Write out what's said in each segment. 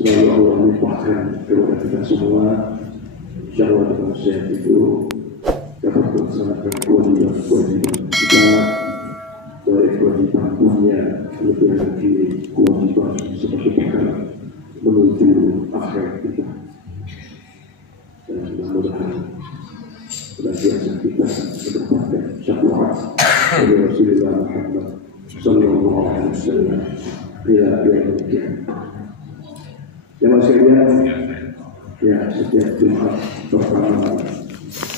selalu Allah limpahkan kepada kita semua. Insyaallah dengan sehat itu dapat melaksanakan kewajiban kita, baik kewajiban dunia lebih lagi kewajiban sebagai bekal menuju akhirat kita. Dan mudah-mudahan senantiasa kita mendapatkan syafaat dari Rasulullah Muhammad sallallahu alaihi wasallam ila yaumil qiyamah. Yang sekalian, ya setiap Jumat pertama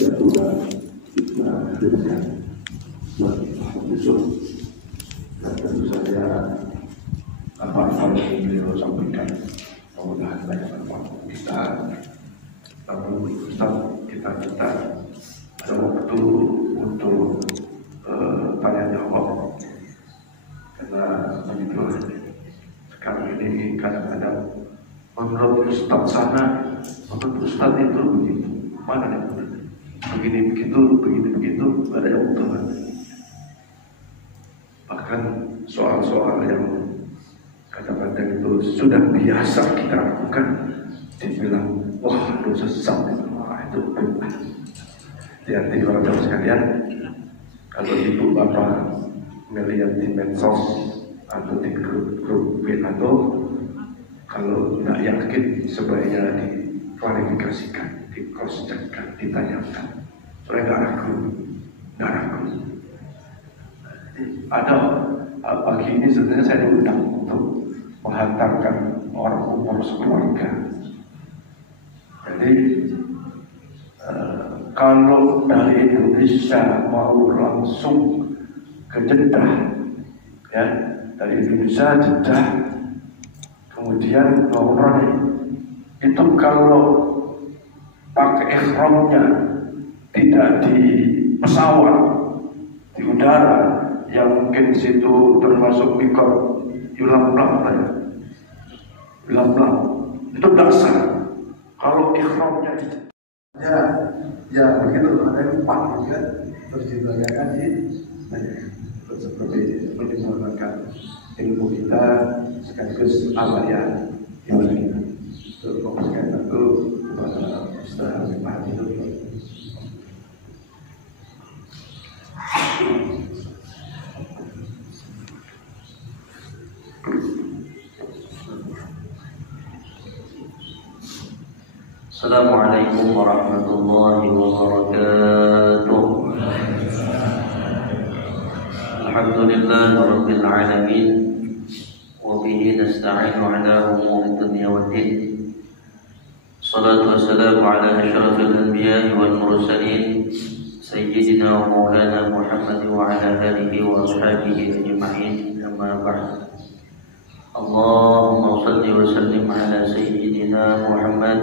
dan bulan kita hadirkan usul dan tentu saja apa yang beliau sampaikan mudah-mudahan banyak manfaat kita. Namun Ustaz, kita minta ada waktu untuk tanya jawab, karena begitu sekarang ini kadang-kadang menurut Ustaz sana, menurut Ustaz itu begitu, mana yang begini begitu, begini begitu, ada yang betul. Bahkan soal-soal yang kadang-kadang itu sudah biasa kita lakukan, dibilang wah itu sesat, wah itu benar. Hati-hati orang sekalian, kalau ibu bapak melihat di medsos atau di grup WA, kalau tidak yakin sebaiknya dikualifikasikan, di cross checkkan, ditanyakan, supaya nggak ragu. Ada pagi ini sebenarnya saya diundang untuk menghantarkan orang umur sekeluarga. Jadi kalau dari Indonesia mau langsung ke Jeddah, ya dari Indonesia Jeddah, kemudian umroh, itu kalau pakai ihramnya tidak di pesawat, di udara, yang mungkin situ termasuk mikot Yulam-Lam, itu dasar. Kalau ihramnya ya begitu, ada empat juga terus ditanyakan seperti menggunakan ilmu kita sekaligus amalan yang kita fokuskan itu kepada Ustaz Pak itu. Assalamualaikum warahmatullahi wabarakatuh. Alhamdulillah rabbil alamin, wa bihi nasta'inu ala umuri dunya waddin. Salatu wassalamu ala asyrafil anbiya'i wal mursalin, sayyidina wa maulana Muhammad wa ala alihi wa ashabihi ajma'in. Amma ba'd. Allahumma shalli wa sallim ala sayyidina Muhammad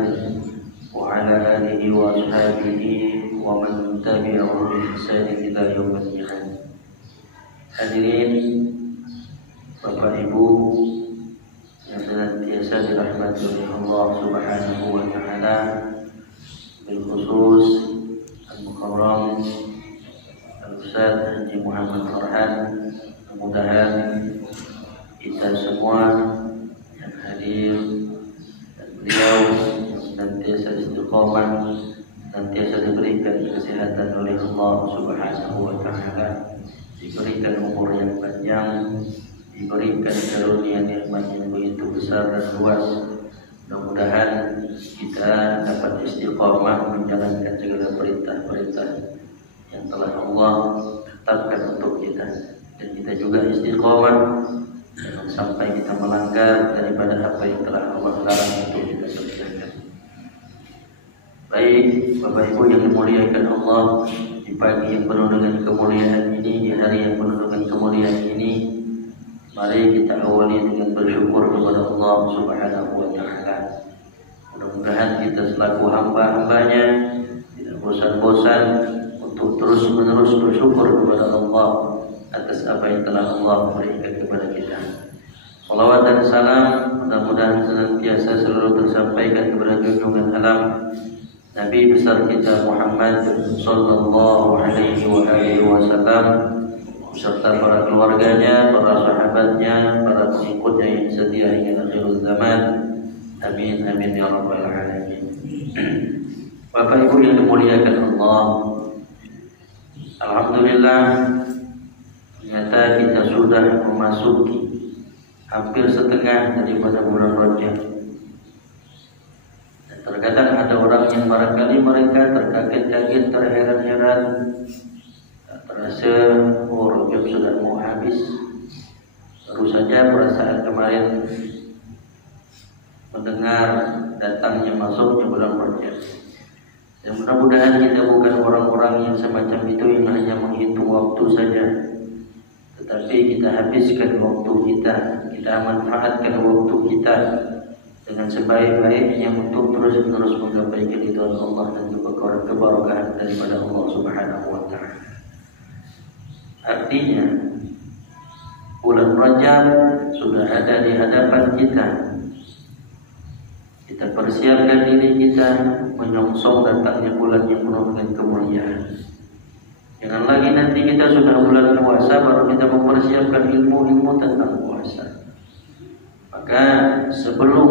wa ala alihi wa ashabihi wa man tabi'ahum bi ihsan ila yaumil qiyamah. Hadirin Bapak Ibu yang senantiasa dirahmati oleh Allah Subhanahu wa taala, bil khusus Al-Mukarram Al-Ustaz Haji Muhammad Farhan, mudah-mudahan kita semua yang hadir dan beliau senantiasa istiqomah, senantiasa diberikan kesehatan oleh Allah Subhanahu wa taala, diberikan umur yang panjang, diberikan karunia nikmat yang begitu besar dan luas. Mudah-mudahan kita dapat istiqomah menjalankan segala perintah-perintah yang telah Allah tetapkan untuk kita, dan kita juga istiqomah jangan sampai kita melanggar daripada apa yang telah Allah larang untuk kita kerjakan. Baik Bapak Ibu yang dimuliakan Allah, di pagi yang penuh dengan kemuliaan ini, di hari yang penuh dengan kemuliaan ini, mari kita awali dengan bersyukur kepada Allah Subhanahu wa taala. Mudah-mudahan kita selaku hamba-hambanya tidak bosan-bosan untuk terus-menerus bersyukur kepada Allah atas apa yang telah Allah berikan kepada kita. Salawat dan salam mudah-mudahan senantiasa selalu tersampaikan kepada junjungan alam Nabi besar kita Muhammad sallallahu alaihi wasallam beserta para keluarganya, para sahabatnya, para pengikutnya yang setia hingga akhir zaman, Amin amin ya rabbal alamin. Bapak Ibu yang dimuliakan Allah, alhamdulillah ternyata kita sudah memasuki hampir setengah daripada bulan Rajab. Dan terkadang ada orang yang barangkali mereka terkaget-kaget, terheran-heran, tak terasa Rajab sudah mau habis. Baru saja perasaan kemarin mendengar datangnya masuknya bulan Rajab. Dan mudah-mudahan kita bukan orang-orang yang semacam itu yang hanya menghitung waktu saja, tetapi kita habiskan waktu kita manfaatkan waktu kita dengan sebaik-baiknya untuk terus-menerus menggapai keridhaan Allah dan keberkahan daripada Allah Subhanahu wa taala. Artinya bulan Rajab sudah ada di hadapan kita. Kita persiapkan diri kita menyongsong datangnya bulan yang penuh dengan kemuliaan. Jangan lagi nanti kita sudah bulan puasa baru kita mempersiapkan ilmu-ilmu tentang puasa. Maka sebelum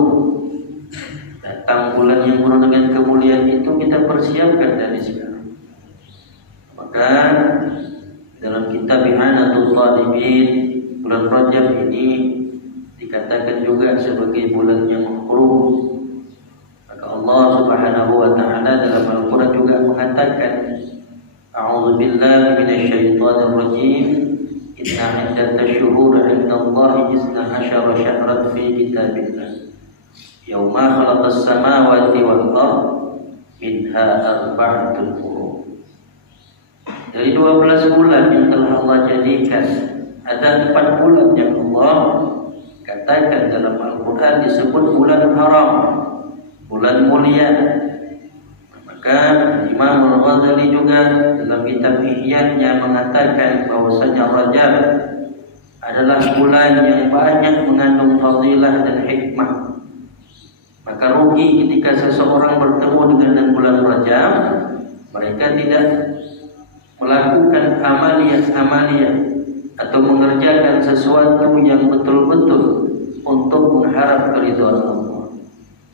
datang bulan yang penuh dengan kemuliaan itu kita persiapkan dari sekarang. Maka dalam kitab Ihanatul Talibin, bulan Rajab ini dikatakan juga sebagai bulan yang makruh. Allah Subhanahu wa taala dalam Al-Qur'an juga mengatakan, A'udzu billahi minasyaitonir rajim. Inna 'iddatash shuhuri 'indallahi 12 syahran fi kitabillah. Yauma khalaqas samawati wal ardh minha arba'atun hurum. Dari 12 bulan yang telah Allah jadikan, ada 4 bulan yang Allah katakan dalam Al-Qur'an disebut bulan haram, bulan mulia. Maka Imam Al-Ghazali juga dalam kitab Ihya-nya mengatakan bahwasanya Rajab adalah bulan yang banyak mengandung fadilah dan hikmah. Maka rugi ketika seseorang bertemu dengan bulan Rajab, mereka tidak melakukan amaliyah atau mengerjakan sesuatu yang betul-betul untuk mengharap keridhaan Allah.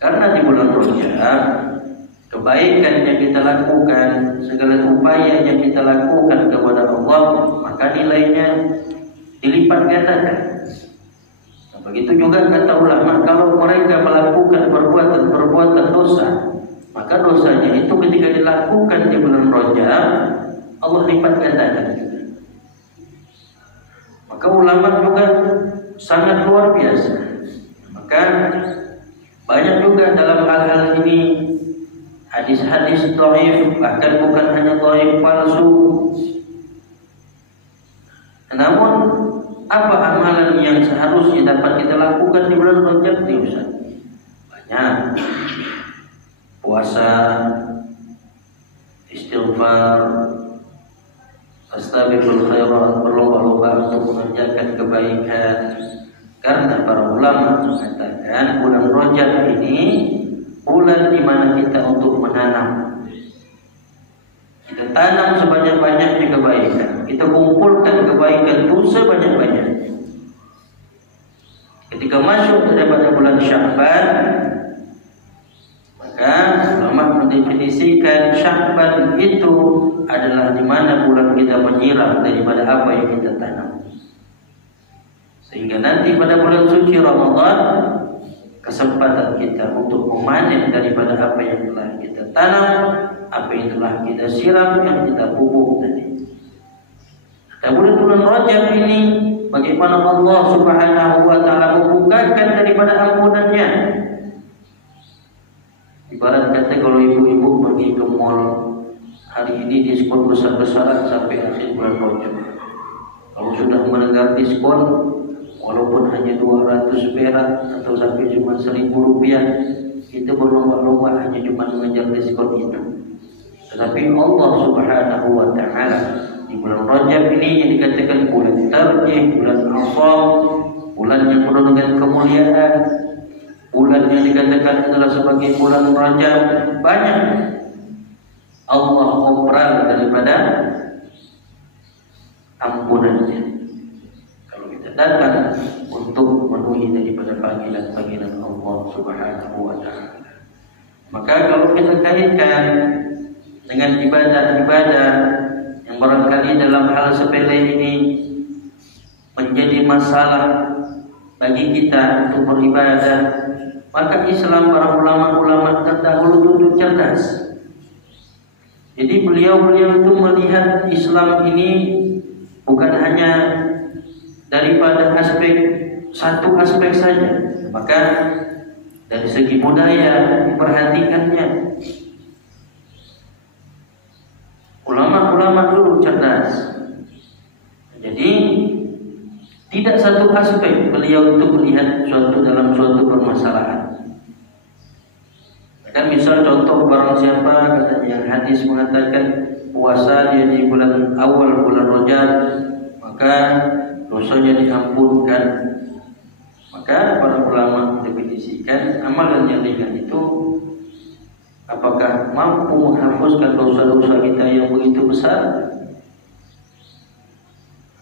Karena di bulan Rajab kebaikan yang kita lakukan, segala upaya yang kita lakukan kepada Allah, maka nilainya dilipat gandakan. Nah, begitu juga kata ulama, kalau mereka melakukan perbuatan dosa, maka dosanya itu ketika dilakukan di bulan Rajab, Allah lipat gandakan juga. Maka ulama juga sangat luar biasa. Maka banyak juga dalam hal-hal ini hadis-hadis dhaif, bahkan bukan hanya dhaif, palsu. Namun apa amalan yang seharusnya dapat kita lakukan di bulan Rajab ini, Ustaz? Banyak. Puasa, istighfar, astaghfirul khairat, berlomba-lomba untuk mengerjakan kebaikan. Karena para ulama mengatakan bulan Rajab ini bulan di mana kita untuk menanam. Kita tanam sebanyak-banyaknya kebaikan. Kita kumpulkan kebaikan itu sebanyak-banyaknya. Ketika masuk daripada bulan Sya'ban, maka ulama mendefinisikan Sya'ban itu adalah di mana bulan kita menyiram daripada apa yang kita tanam. Sehingga nanti pada bulan suci Ramadan, kesempatan kita untuk memanen daripada apa yang telah kita tanam, apa yang telah kita siram, yang kita pupuk tadi. Pada bulan Rajab ini, bagaimana Allah Subhanahu wa taala membukakan daripada ampunannya. Ibarat kata kalau ibu-ibu pergi ke mall, hari ini diskon besar-besaran sampai akhir bulan Rajab. Kalau sudah mendengar diskon, walaupun hanya 200 perak atau sampai cuma 1.000 rupiah, kita berlomba-lomba hanya cuma mengejar diskon itu. Tetapi Allah Subhanahu wa taala di bulan Rajab ini yang dikatakan bulan tarjih, bulan asam, bulan yang penuh dengan kemuliaan, bulan yang dikatakan adalah sebagai bulan Rajab, banyak Allah obral daripada ampunannya. Datang untuk memenuhi daripada panggilan-panggilan Allah Subhanahu wa ta'ala. Maka kalau kita kaitkan dengan ibadah-ibadah yang barangkali dalam hal sepele ini menjadi masalah bagi kita untuk beribadah, maka Islam para ulama-ulama terdahulu itu cerdas. Jadi beliau-beliau itu melihat Islam ini bukan hanya daripada satu aspek saja, maka dari segi budaya diperhatikannya. Ulama-ulama dulu cerdas. Jadi tidak satu aspek beliau itu melihat dalam suatu permasalahan. Kan misal contoh barang siapa katanya yang hadis mengatakan puasa dia di bulan awal bulan Rajab maka dosanya diampunkan. Maka para ulama mendefinisikan amalan yang ringan itu apakah mampu menghapuskan dosa-dosa kita yang begitu besar?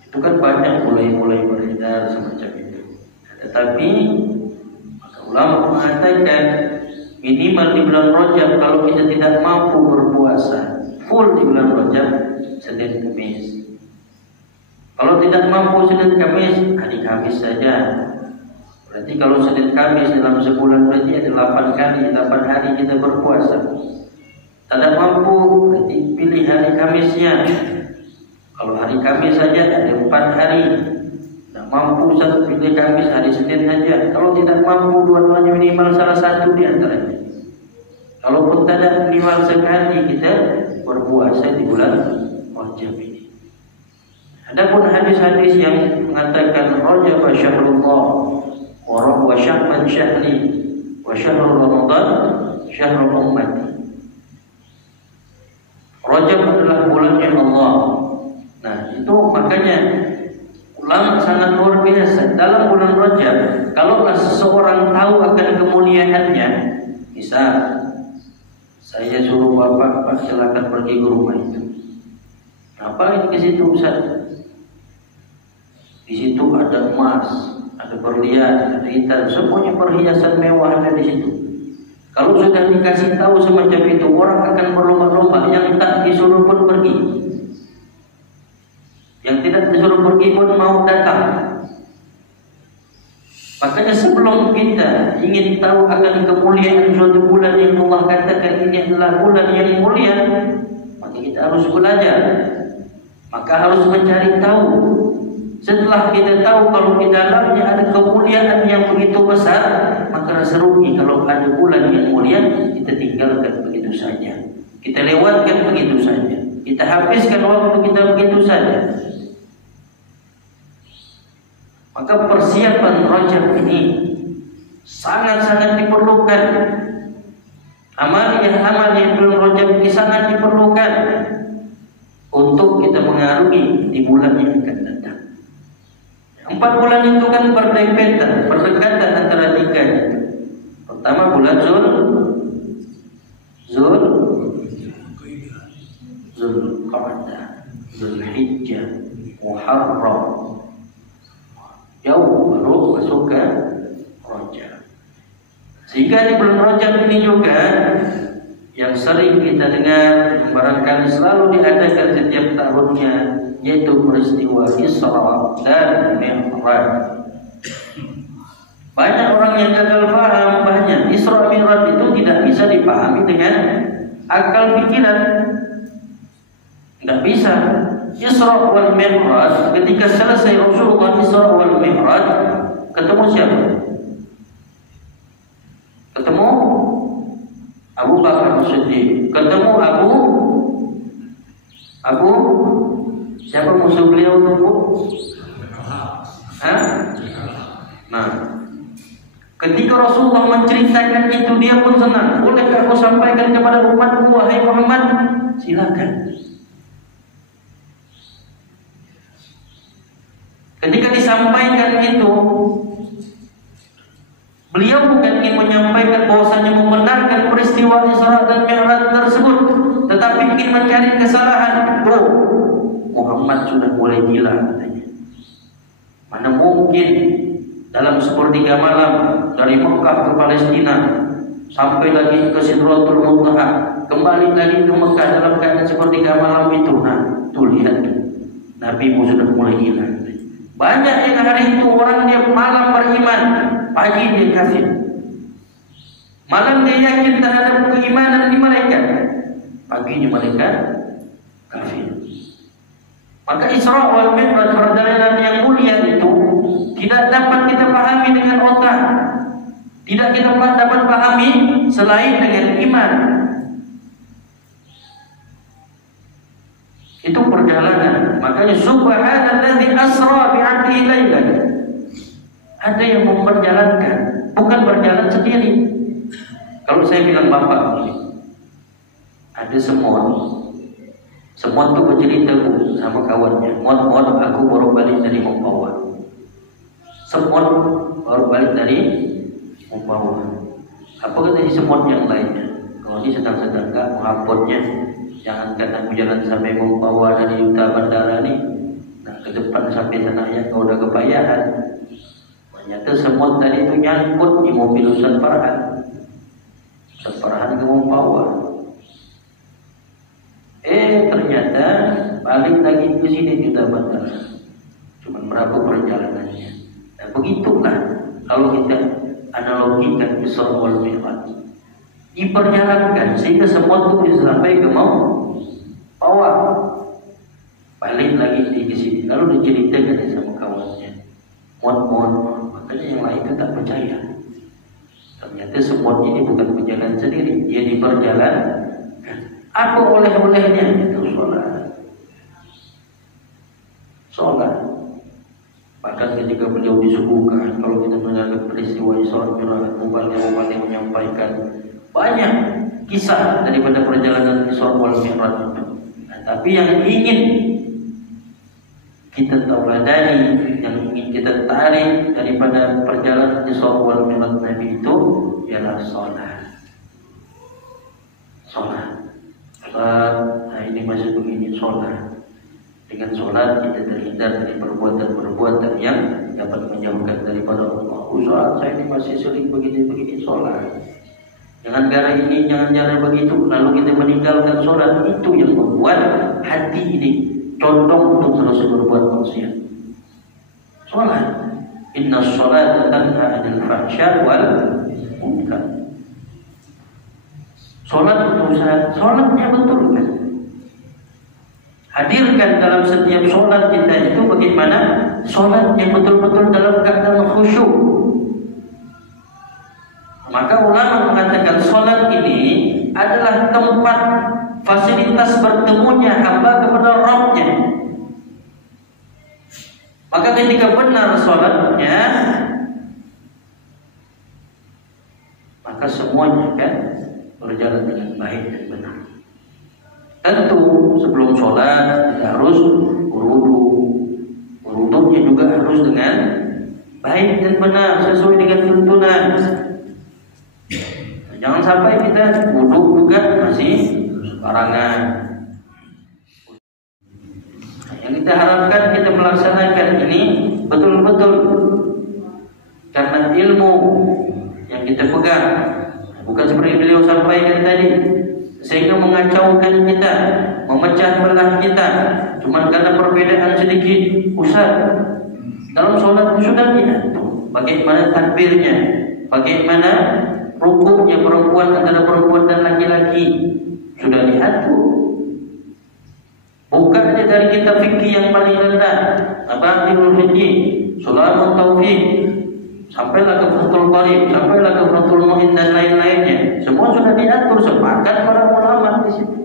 Itu kan banyak mulai beredar semacam itu. Tetapi maka ulama mengatakan minimal di bulan Rajab kalau kita tidak mampu berpuasa full di bulan Rajab Senin Kamis. Kalau tidak mampu Senin Kamis, hari Kamis saja. Berarti kalau Senin Kamis dalam sebulan berarti ada 8 hari kita berpuasa. Tidak mampu berarti pilih hari Kamisnya. Kalau hari Kamis saja ada 4 hari. Tidak mampu satu pilih Kamis, hari Senin saja. Kalau tidak mampu dua-duanya minimal salah satu di antaranya. Kalaupun tidak minimal sekali kita berpuasa di bulan Rajab ini. Adapun hadis-hadis yang mengatakan Rajab syahrullah wa Sya'ban syahri wa syahrul Ramadan syahrul ummati. Rajab adalah bulannya Allah. Nah, itu makanya ulama sangat luar biasa dalam bulan Rajab. Kalaulah seseorang tahu akan kemuliaannya, bisa saya suruh bapak silakan pergi ke rumah itu. Ngapain ke situ Ustaz? Di situ ada emas, ada berlian, ada hitam, semuanya perhiasan mewah ada di situ. Kalau sudah dikasih tahu semacam itu, orang akan berlomba-lomba. Yang tak disuruh pun pergi, yang tidak disuruh pergi pun mau datang. Makanya sebelum kita ingin tahu akan kemuliaan suatu bulan yang Allah katakan ini adalah bulan yang mulia, maka kita harus belajar, maka harus mencari tahu. Setelah kita tahu kalau di dalamnya ada kemuliaan yang begitu besar, maka rasa rugi kalau ada bulan yang mulia kita tinggalkan begitu saja, kita lewatkan begitu saja, kita habiskan waktu kita begitu saja. Maka persiapan Rajab ini sangat-sangat diperlukan. Amalia bulan Rajab ini sangat diperlukan untuk kita mengarungi di bulan yang akan datang. 4 bulan itu kan berdekatan antara 3 itu. Pertama bulan Zulqa'dah, Zulhijjah, Muharram. Jauh baru masuk ke Rajab. Sehingga di bulan Rajab ini juga yang sering kita dengar, barangkali selalu diadakan setiap tahunnya, yaitu peristiwa Isra dan Mi'raj. Banyak orang yang gagal paham bahnya Isra Mi'raj itu tidak bisa dipahami dengan akal pikiran. Tidak bisa. Isra wal Mi'raj, ketika selesai Rasulullah Isra wal Mi'raj, ketemu siapa? Ketemu Abu Bakar As-Siddiq. Ketemu Abu siapa musuh beliau itu? Nah, ketika Rasulullah menceritakan itu, dia pun senang. Bolehkah aku sampaikan kepada umatku, wahai Muhammad? Silakan. Ketika disampaikan itu, beliau bukan ingin menyampaikan bahwasanya membenarkan peristiwa Isra dan Mi'raj tersebut, tetapi ingin mencari kesalahan. Muhammad sudah mulai gila katanya. Mana mungkin dalam sepertiga malam dari Mekah ke Palestina, sampai lagi ke Sidratul Muntaha, kembali lagi ke Mekah dalam keadaan sepertiga malam itu. Nah, tuh lihat tuh, Nabi mu sudah mulai hilang. Banyak yang hari itu orang dia malam beriman, pagi dia kafir. Malam dia yakin terhadap keimanan di mereka, paginya mereka kafir. Maka Isra wal Mi'raj, perjalanan yang mulia itu tidak dapat kita pahami dengan otak, tidak kita dapat pahami selain dengan iman. Itu perjalanan. Makanya subhanalladzi asra bi'abdihi lailan. Ada yang memperjalankan, bukan berjalan sendiri. Kalau saya bilang bapak ini, ada semut tuh bercerita sama kawannya, Mod, aku baru balik dari Mempawah. Semut baru balik dari Mempawah. Apa kata si semut yang lainnya? Kalau ini sedang-sedang enggak menghapotnya, jangankan aku jalan sampai Mempawah dari Duta Bandara nih, nah ke depan sampai sana ya kau udah kepayahan. Ternyata semut tadi itu nyangkut di mobil Ustaz Farhan. Ustaz Farhan ke Mempawah. Ternyata balik lagi ke sini Duta Bandara. Cuman berapa perjalanannya. Dan begitulah kalau kita analogikan Isra wal Mi'raj, diperjalankan sehingga semua itu bisa sampai ke Mempawah. Balik lagi ke sini. Lalu diceritakan sama kawannya, Mod, makanya yang lain itu tak percaya. Ternyata semut ini bukan berjalan sendiri, dia diperjalankan. Apa oleh-olehnya? Itu sholat. Bahkan ketika beliau disuguhkan, kalau kita mendengar peristiwa Isra Mi'raj, Mubalik menyampaikan banyak kisah daripada perjalanan Isra wal Mi'raj itu. Nah, tapi yang ingin kita tauladani, yang ingin kita tarik daripada perjalanan Isra wal Mi'raj Nabi itu ialah sholat. Nah ini masih begini sholat. Dengan sholat kita terhindar dari perbuatan-perbuatan yang dapat menjauhkan daripada Allah. Sholat saya ini masih sering begini sholat. Jangan gara ini, jangan cara begitu. Lalu kita meninggalkan sholat, itu yang membuat hati ini condong untuk terus berbuat maksiat. Sholat, inna sholat tanha 'anil fahsya wal munkar. Sholat sholatnya betul kan? Hadirkan dalam setiap sholat kita itu bagaimana sholat yang betul-betul dalam keadaan khusyuk. Maka ulama mengatakan sholat ini adalah tempat fasilitas bertemunya hamba kepada Rabbnya. Maka ketika benar sholatnya, maka semuanya kan berjalan dengan baik dan benar. Tentu sebelum sholat kita harus berwudu. Wudunya juga harus dengan baik dan benar sesuai dengan tuntunan. Jangan sampai kita wudu juga masih sembarangan. Yang kita harapkan kita melaksanakan ini betul-betul karena ilmu yang kita pegang, bukan seperti beliau sampaikan tadi, sehingga mengacaukan kita, memecah belah kita, cuma karena perbedaan sedikit. Ustaz, dalam sholat sudah lihat bagaimana takbirnya, bagaimana rukuknya perempuan antara perempuan dan laki-laki, sudah lihat tuh. Bukan aja dari kitab fikih yang paling rendah, Abatilul Fikih, Sulamun Taufiq, sampailah ke Fathul Qarib, sampailah ke Fathul Mu'in dan lain-lainnya. Semua sudah diatur, sepakat para ulama di situ.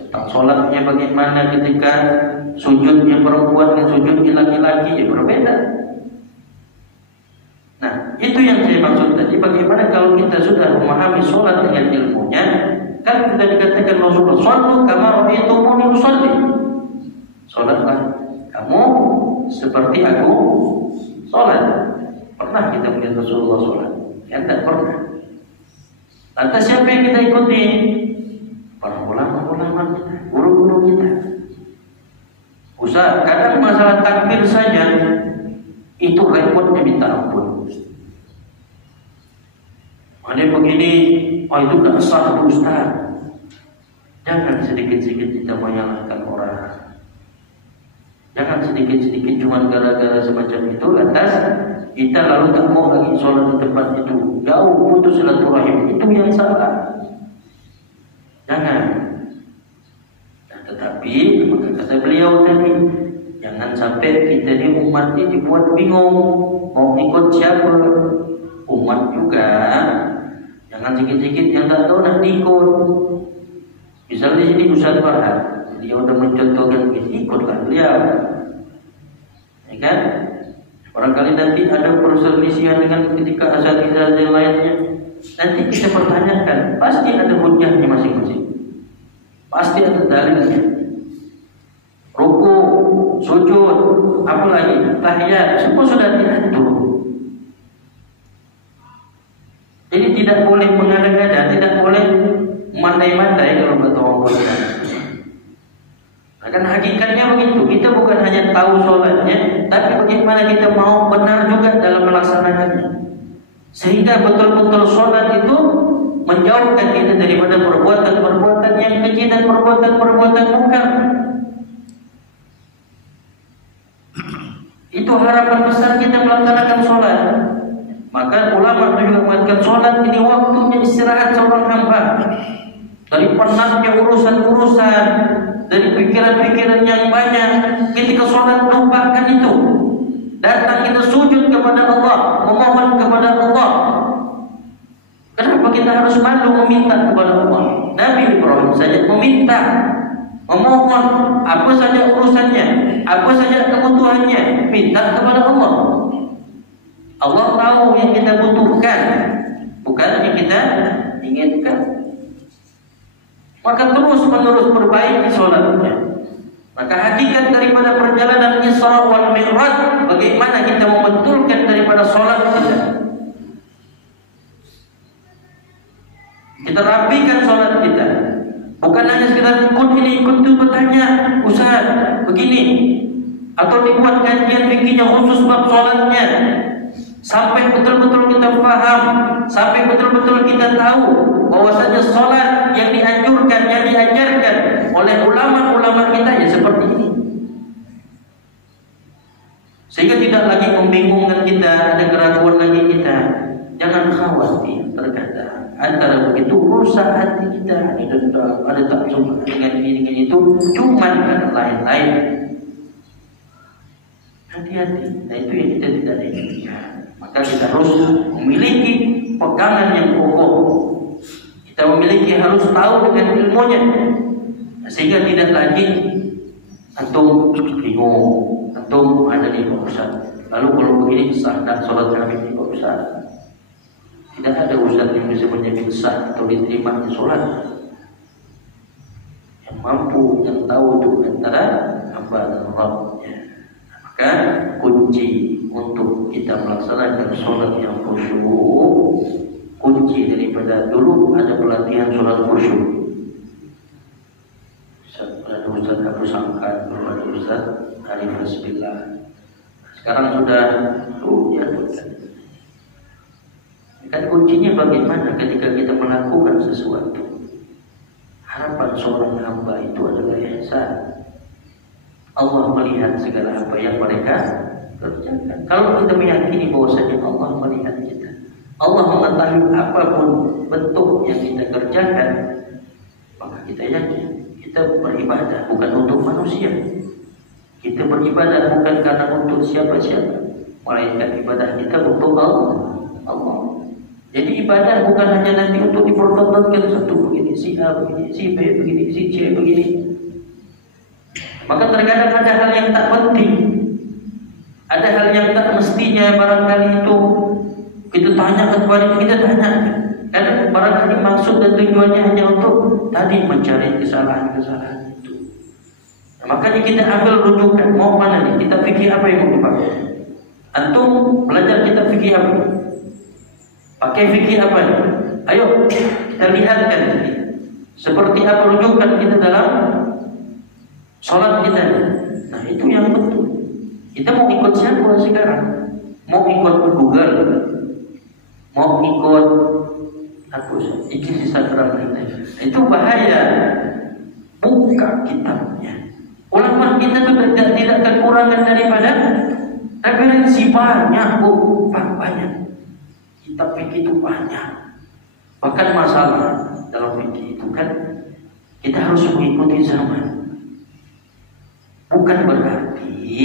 Tentang sholatnya bagaimana ketika sujudnya perempuan dan sujudnya laki-laki, ya berbeda. Nah, itu yang saya maksud tadi. Bagaimana kalau kita sudah memahami sholat dengan ilmunya, kan kita dikatakan Rasulullah, "Shallu kama ra'aitumuni usolli." Sholatlah kamu seperti aku sholat. Pernah kita melihat Rasulullah sholat? Ya tidak pernah. Lantas siapa yang kita ikuti? Para ulama-ulama kita, guru-guru kita. Usah, kadang masalah takbir saja itu repotnya minta ampun. Ada begini, oh itu gak sah Ustaz. Jangan sedikit-sedikit kita menyalahkan orang. Jangan sedikit-sedikit cuma gara-gara semacam itu lantas kita lalu tak mau lagi sholat di tempat itu. Jauh putus silaturahim, itu yang salah. Jangan. Nah, tetapi maka kata beliau tadi, jangan sampai kita ni umat ini dibuat bingung mau ikut siapa. Umat juga jangan sedikit-sedikit yang tak tahu nak ikut. Misalnya di sini Ustaz Farhan, dia sudah mencontohkan begini, ikutlah beliau, ya kan? Barangkali nanti ada perselisihan dengan ketika asatidzah yang lainnya, nanti kita pertanyakan, pasti ada hujahnya masing-masing, pasti ada dalilnya. Ruku, sujud, apalagi tahiyat, semua sudah diatur. Jadi tidak boleh mengada-ngada, tidak boleh mandai-mandai kalau kata orang Buddha. Akan hakikatnya begitu. Kita bukan hanya tahu sholatnya, tapi bagaimana kita mau benar juga dalam melaksanakannya, sehingga betul-betul sholat itu menjauhkan kita daripada perbuatan-perbuatan yang keji dan perbuatan-perbuatan munkar. Itu harapan besar kita melaksanakan sholat. Maka ulama juga mengatakan sholat ini waktunya istirahat seorang hamba dari penatnya urusan-urusan, dari pikiran-pikiran yang banyak. Ketika sholat lupakan itu, datang kita sujud kepada Allah, memohon kepada Allah. Kenapa kita harus malu meminta kepada Allah? Nabi Ibrahim saja meminta, memohon, apa saja urusannya, apa saja kebutuhannya, minta kepada Allah. Allah tahu yang kita butuhkan, bukan yang kita inginkan. Maka terus-menerus perbaiki sholatnya. Maka hakikat daripada perjalanan Isra wal Mi'raj, bagaimana kita membetulkan daripada sholat kita. Kita rapikan sholat kita. Bukan hanya sekedar ikut ini, ikut itu, bertanya, Ustaz, begini. Atau dibuat kajian fikihnya khusus bab sholatnya. Sampai betul-betul kita paham, sampai betul-betul kita tahu bahwasanya sholat yang dianjurkan, yang diajarkan oleh ulama-ulama kita ya seperti ini. Sehingga tidak lagi membingungkan kita, ada keraguan lagi kita. Jangan khawatir, terkadang antara begitu rusak hati kita, ada dendam, ada takjub dengan ini dengan itu, cuma dengan lain-lain. Hati-hati, nah itu yang kita tidak inginkan. Maka kita harus memiliki pegangan yang kokoh. Kita memiliki harus tahu dengan ilmunya, sehingga tidak lagi antum bingung, antum ada di Pak Ustaz. Lalu kalau begini sahkan sholat kami di Pak Ustaz. Tidak ada ustaz yang bisa menjamin sah atau diterima di sholat. Yang mampu, yang tahu itu antara hamba dan Rabbnya. Maka kunci untuk kita melaksanakan sholat yang khusyuk, kunci daripada dulu ada pelatihan sholat khusyuk. Ada Ustaz Abu Sangkan, ada Ustaz Arif Hasbillah. Sekarang sudah ya, kan kuncinya bagaimana ketika kita melakukan sesuatu. Harapan seorang hamba itu adalah ihsan. Allah melihat segala apa yang mereka kerjakan. Kalau kita meyakini bahwasanya Allah melihat kita, Allah mengetahui apapun bentuk yang kita kerjakan, maka kita yakin kita beribadah bukan untuk manusia. Kita beribadah bukan karena untuk siapa-siapa, melainkan ibadah kita untuk Allah. Jadi ibadah bukan hanya nanti untuk dipertontonkan satu begini, si A begini, si B begini, si C begini. Maka terkadang ada hal yang tak penting, ada hal yang tak mestinya barangkali itu kita tanya kepada kita tanya, karena barangkali maksud dan tujuannya hanya untuk tadi mencari kesalahan-kesalahan itu. Nah, makanya kita ambil rujukan mau mana nih, kita fikir apa yang mau dipakai. Antum belajar kita fikir apa? Pakai fikir apa nih? Ayo kita lihatkan seperti apa rujukan kita dalam sholat kita. Nah itu yang betul. Kita mau ikut siapa sekarang? mau ikut Google, mau ikut Instagram itu bahaya. Buka kitabnya. Ulama kita itu tidak kekurangan daripada referensi banyak, banyak. Kitab fikih itu banyak. Bahkan masalah dalam fikih itu kan kita harus mengikuti zaman. Bukan berarti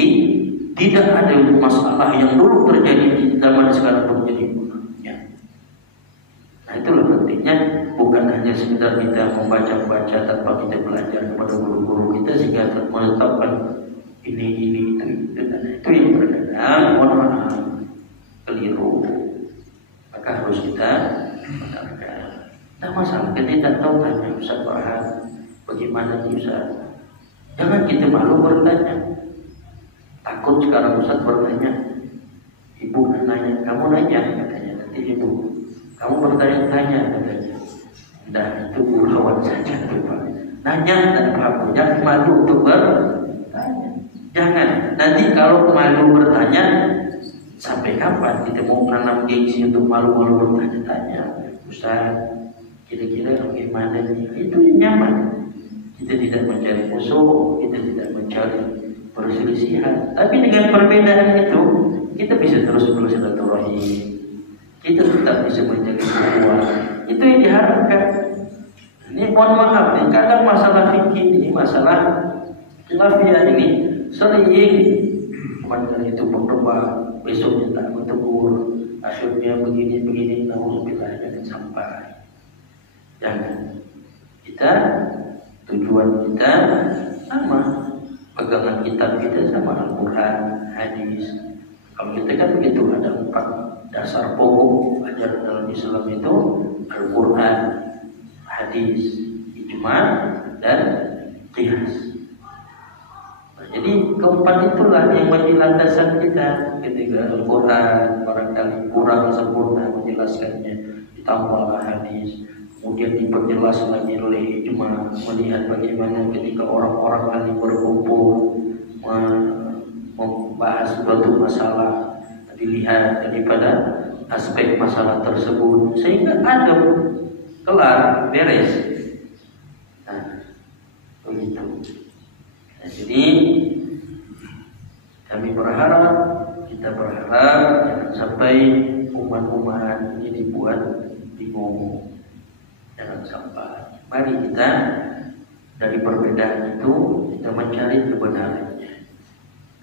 tidak ada masalah yang dulu terjadi di zaman sekarang terjadi. Ya. Nah itulah pentingnya, bukan hanya sekedar kita membaca-baca tanpa kita belajar kepada guru-guru kita sehingga menetapkan ini itu. Dan itu yang berbeda, mohon maaf, keliru. Maka harus kita benarkan. Nah masalah kita tidak tahu tanya Ustaz Farhan, bagaimana Ustaz? Jangan kita malu bertanya. Takut sekarang Ustaz bertanya, ibu nanya, kamu nanya katanya nanti ibu, kamu bertanya-tanya katanya. Dah itu lawan saja Pak. Nanya tanpa apa, jangan malu untuk bertanya. Jangan. Nanti kalau malu bertanya, sampai kapan kita mau menanam gengsi untuk malu-malu bertanya-tanya? Ustaz, kira-kira bagaimana nih? Itu nyaman. Kita tidak mencari musuh, kita tidak mencari perselisihan. Tapi dengan perbedaan itu, kita bisa terus bersilaturahim. Kita tetap bisa menjaga ukhuwah. Itu yang diharapkan. Ini mohon maaf, nih, kadang masalah fikih ini, masalah khilafiyah ini sering kemarin itu berdebat, besoknya tak bertegur, akhirnya begini, nauzubillah, jangan sampai. Jangan. Kita tujuan kita sama, pegangan kitab kita sama Al-Quran, hadis. Kalau kita kan begitu, ada 4 dasar pokok ajaran dalam Islam itu: Al-Quran, hadis, ijma, dan qiyas. Nah, jadi keempat itulah yang menjadi landasan kita. Ketika Al-Quran barangkali kurang sempurna menjelaskannya, ditambahlah hadis. Kemudian diperjelas lagi oleh ijma, melihat bagaimana ketika orang-orang ahli berkumpul membahas suatu masalah, dilihat daripada aspek masalah tersebut sehingga adem, kelar, beres. Nah, begitu. Nah, jadi kita berharap jangan sampai umat-umat ini dibuat bingung. Jangan sampai. Mari kita dari perbedaan itu kita mencari kebenarannya.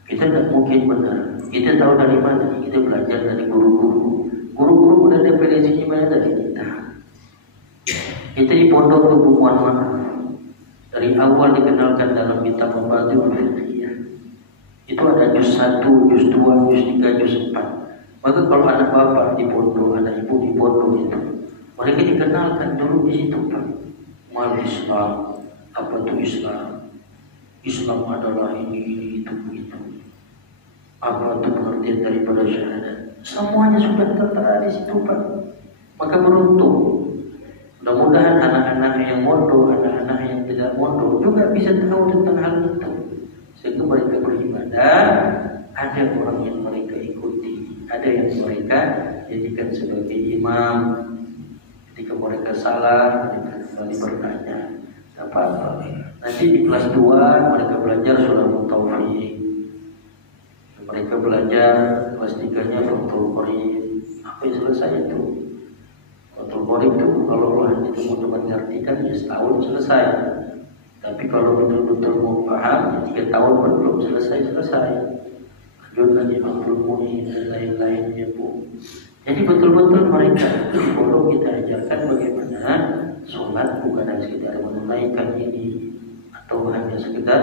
Kita tidak mungkin benar. Kita tahu dari mana? Kita belajar dari guru-guru. Guru-guru udah definisi gimana dari kita. Kita di pondok itu mohon maaf. Dari awal dikenalkan dalam kitab Mafatihul Fiqhiyah. Itu ada juz 1, juz 2, juz 3, juz 4. Maka kalau ada bapak di pondok, ada ibu di pondok itu, mereka dikenalkan dulu di situ Pak. Mal Islam, apa itu Islam? Islam adalah ini, itu, begitu. Apa itu pengertian daripada syahadat? Semuanya sudah tertera di situ Pak. Maka beruntung. Mudah-mudahan anak-anak yang mondok, anak-anak yang tidak mondok juga bisa tahu tentang hal itu. Sehingga mereka beribadah, ada orang yang mereka ikuti, ada yang mereka jadikan sebagai imam. Ketika mereka salah, mereka kembali bertanya, apa-apa. Nanti di kelas 2 mereka belajar surah At-Taufiq. Mereka belajar kelas 3-nya Fathul Qorib. Apa yang selesai itu? Fathul Qorib itu kalau hanya teman-teman ngertikan ya setahun selesai. Tapi kalau betul-betul mau paham, ya 3 tahun pun belum selesai. Lanjut lagi Abdul Mu'in dan lain-lainnya Bu. Jadi betul-betul mereka perlu kita ajarkan bagaimana sholat bukan hanya sekedar menunaikan ini atau hanya sekedar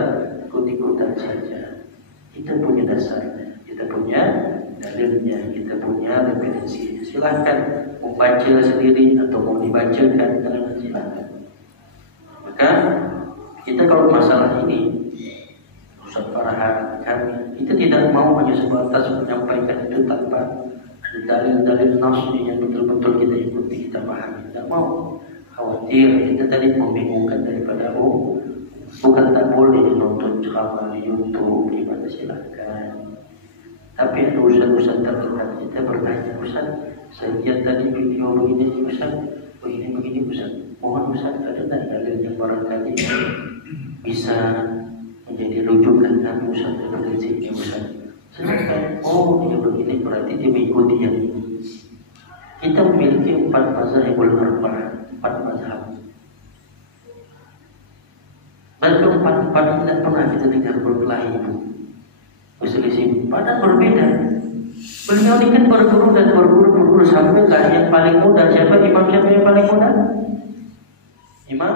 ikut-ikutan saja. Kita punya dasarnya, kita punya dalilnya, kita punya referensinya. Silahkan membaca sendiri atau mau dibacakan, silahkan. Maka kita kalau masalah ini, Ustaz Farhan, kami, kita tidak mau hanya sebatas menyampaikan itu tanpa dalil-dalil nasnya yang betul-betul kita ikuti, kita pahami. Tidak mau khawatir kita tadi membingungkan daripada bukan tak boleh nonton ceramah di YouTube, gimana, silakan. Tapi ada ustaz-ustaz terdekat kita bertanya, Ustaz, saya lihat tadi video begini Ustaz, begini Ustaz. Mohon Ustaz, ada dalil yang barangkali bisa menjadi rujukan kami Ustaz dari sini Ustaz. Silakan. Oh, dia begini berarti dia mengikuti yang ini. Kita memiliki 4 mazhabul arba'ah, 4 mazhab. Bahkan 4 tidak pernah kita dengar berkelahi itu. Berselisih, padahal berbeda. Beliau ini kan berguru dan berguru sampai yang paling muda. Siapa imam siapa yang paling muda? Imam